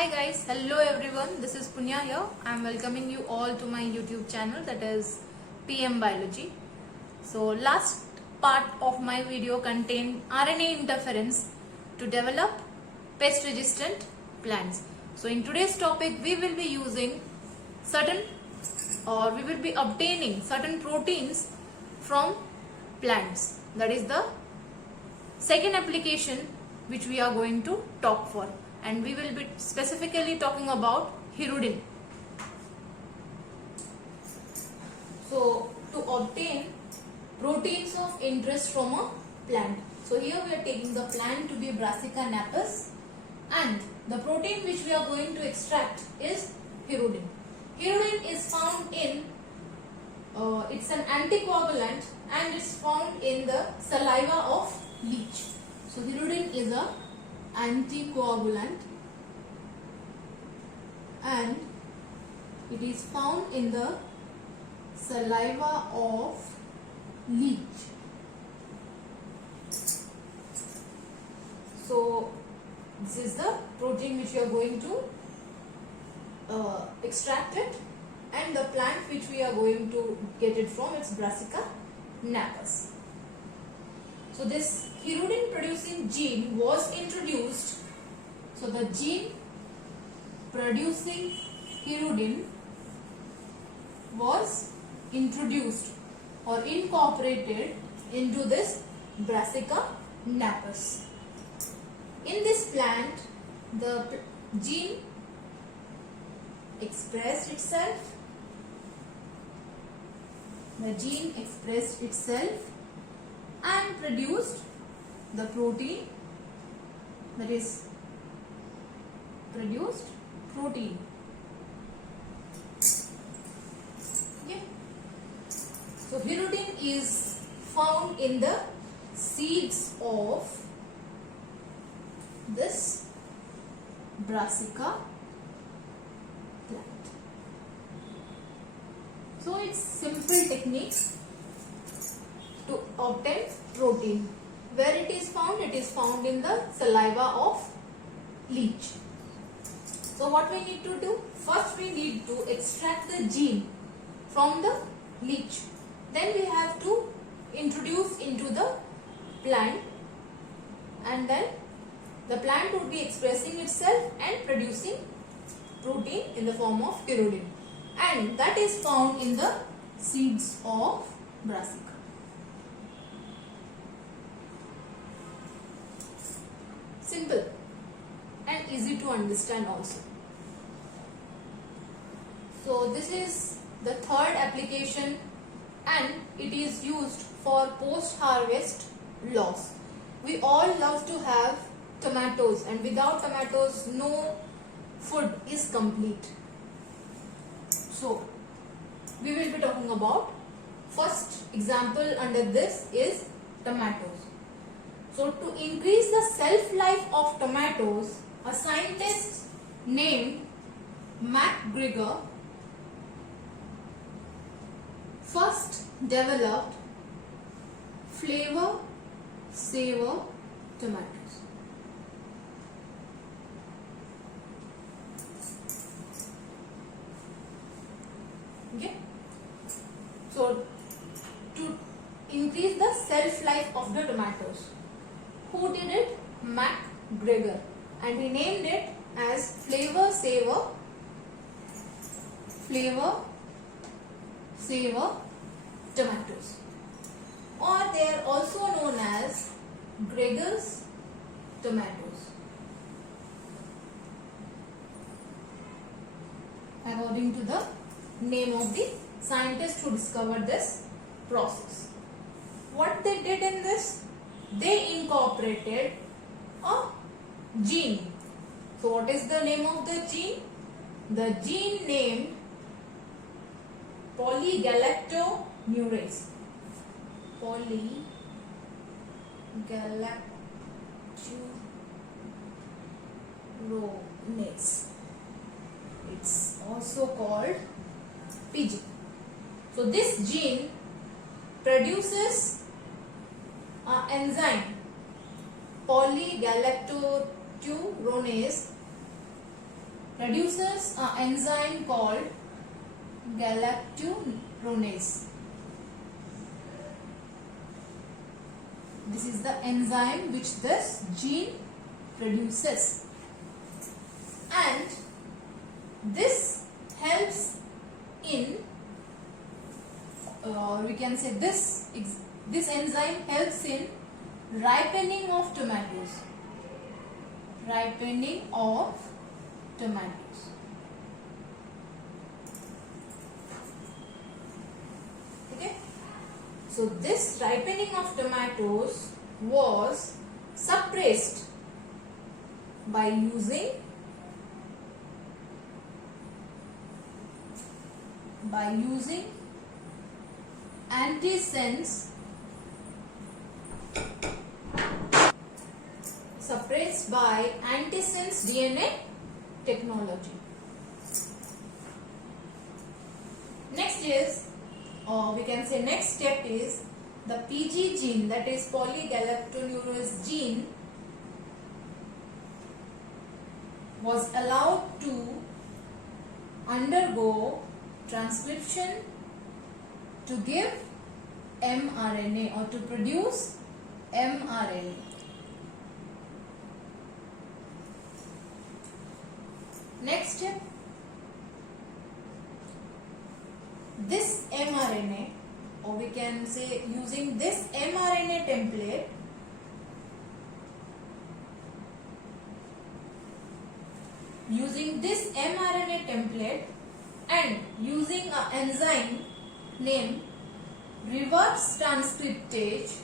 Hi guys, hello everyone, this is Punya here. I am welcoming you all to my YouTube channel, that is PM Biology. So last part of my video contained RNA interference to develop pest resistant plants. So in today's topic we will be using we will be obtaining certain proteins from plants. That is the second application which we are going to talk for, and we will be specifically talking about hirudin. So to obtain proteins of interest from a plant. So here we are taking the plant to be Brassica napus, and the protein which we are going to extract is hirudin. Hirudin is found in, it's an anticoagulant and it's found in the saliva of leech. So hirudin is a anticoagulant and it is found in the saliva of leech. So this is the protein which we are going to extract it, and the plant which we are going to get it from, it's Brassica napus. So this hirudin producing gene was introduced. So the gene producing hirudin was introduced or incorporated into this Brassica napus. In this plant, the gene expressed itself. The gene expressed itself and produced the protein, that is produced protein. Okay. So hirudin is found in the seeds of this Brassica plant. So it's simple technique to obtain protein. Where it is found? It is found in the saliva of leech. So what we need to do? First we need to extract the gene from the leech. Then we have to introduce into the plant, and then the plant would be expressing itself and producing protein in the form of hirudin, and that is found in the seeds of Brassica. Simple and easy to understand also. So this is the third application, and it is used for post-harvest loss. We all love to have tomatoes, and without tomatoes no food is complete. So we will be talking about first example under this is tomatoes. So to increase the shelf life of tomatoes, a scientist named MacGregor first developed flavor saver tomatoes. Okay. So to increase the shelf life of the tomatoes, who did it? MacGregor, and he named it as flavor saver tomatoes, or they are also known as Gregor's tomatoes, according to the name of the scientist who discovered this process. What they did in this? They incorporated a gene. So what is the name of the gene? The gene named polygalactonuclease. Polygalactonuclease. It's also called PG. So this gene produces an enzyme polygalactonuclease produces an enzyme called galacturonase. This is the enzyme which this gene produces, and this helps in, or we can say this enzyme helps in ripening of tomatoes. Ripening of tomatoes. Okay. So this ripening of tomatoes was suppressed by using antisense, suppressed by antisense DNA technology. Next is, or we can say next step is the PG gene, that is polygalactonurase gene, was allowed to undergo transcription to give mRNA or to produce mRNA. Next step, this mRNA, or we can say using this mRNA template, and using an enzyme named reverse transcriptase,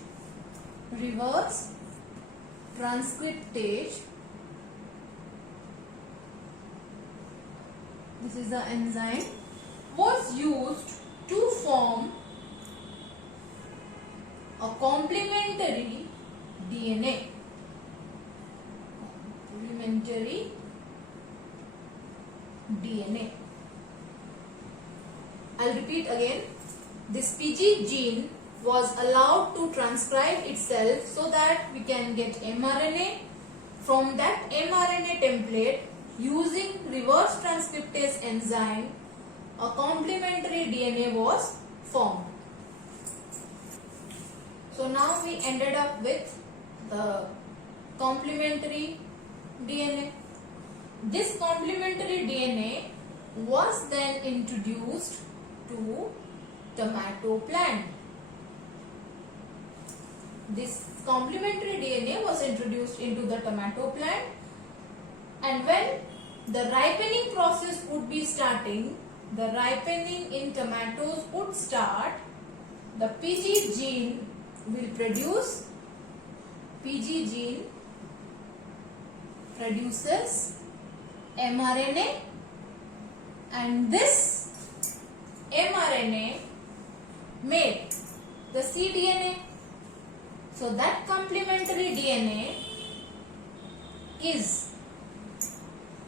this is the enzyme, was used to form a complementary DNA. I'll repeat again. This PG gene was allowed to transcribe itself so that we can get mRNA. From that mRNA template, using reverse transcriptase enzyme, a complementary DNA was formed. So now we ended up with the complementary DNA. This complementary DNA was then introduced to tomato plant. This complementary DNA was introduced into the tomato plant, and when the ripening process would be starting, the ripening in tomatoes would start, the PG gene will produce, PG gene produces mRNA, and this mRNA made the cDNA. So that complementary DNA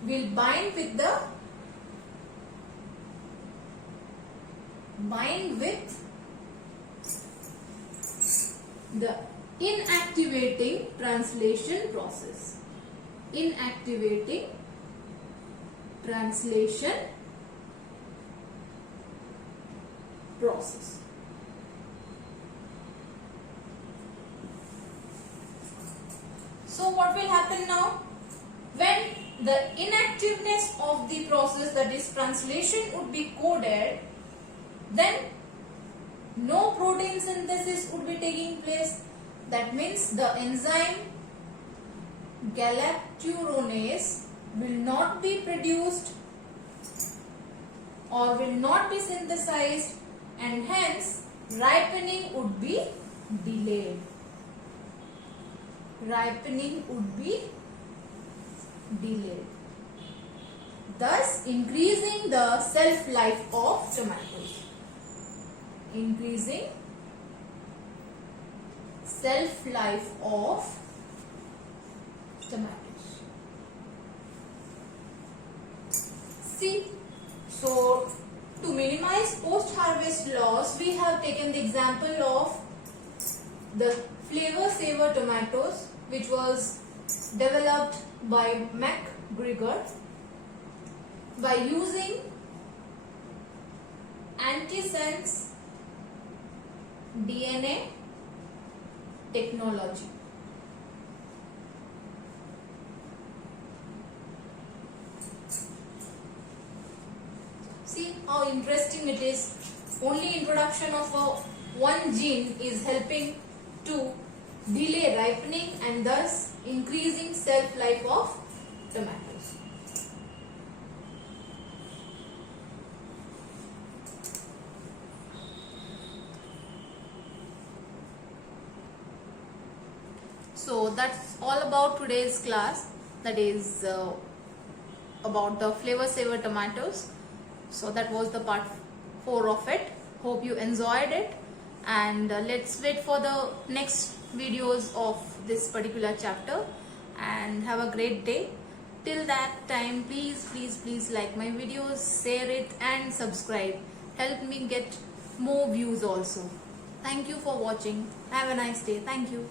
will bind with the inactivating translation process. Inactivating translation process. So what will happen now? When the inactiveness of the process, that is translation, would be coded, then no protein synthesis would be taking place. That means the enzyme galacturonase will not be produced or will not be synthesized, and hence ripening would be delayed. Ripening would be delayed, thus increasing the shelf life of tomatoes. Increasing shelf life of tomatoes. See, so to minimize post-harvest loss, we have taken the example of the Flavor Saver tomatoes, which was developed by MacGregor, by using antisense DNA technology. See how interesting it is. Only introduction of one gene is helping to delay ripening and thus increasing shelf life of tomatoes. So that's all about today's class, that is about the flavor saver tomatoes. So that was the part 4 of it. Hope you enjoyed it, and let's wait for the next videos of this particular chapter, and have a great day. Till that time, please like my videos, share it and subscribe. Help me get more views also. Thank you for watching. Have a nice day. Thank you.